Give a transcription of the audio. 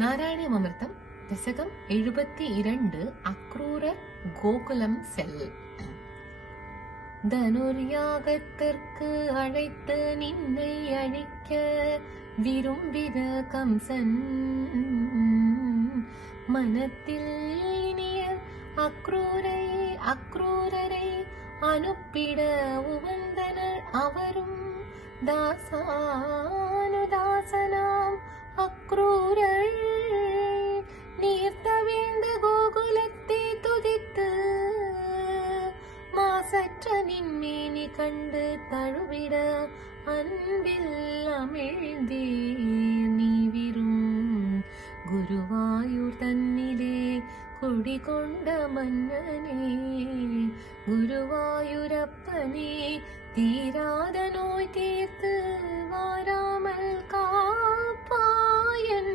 നാരായണീയമൃതം ദശകം 72 അക്രൂരർ கோகுலம் செல். தனுர்யாகத்திற்கு அழைத்து நின்னை அழிக்க விரும்பின கம்சன் மனத்தில் இனிய அக்ரூரரை அனுப்பிட உவந்தனர் அவரும். தாசானுதாசனாம் அக்ரூரர் நீர்த்தவிழ்ந்த கோகுலத்தை துதித்து மாசற்ற நின்மேனி கண்டு தழுவிட அன்பில் அமிழ்ந்தே நீவிரும் குருவாயூர் தன்னிலே குடிகொண்ட மன்னனே. குருவாயூரப்பனே தீராத நோய் தீர்த்து வாராமல் காப்பாயன்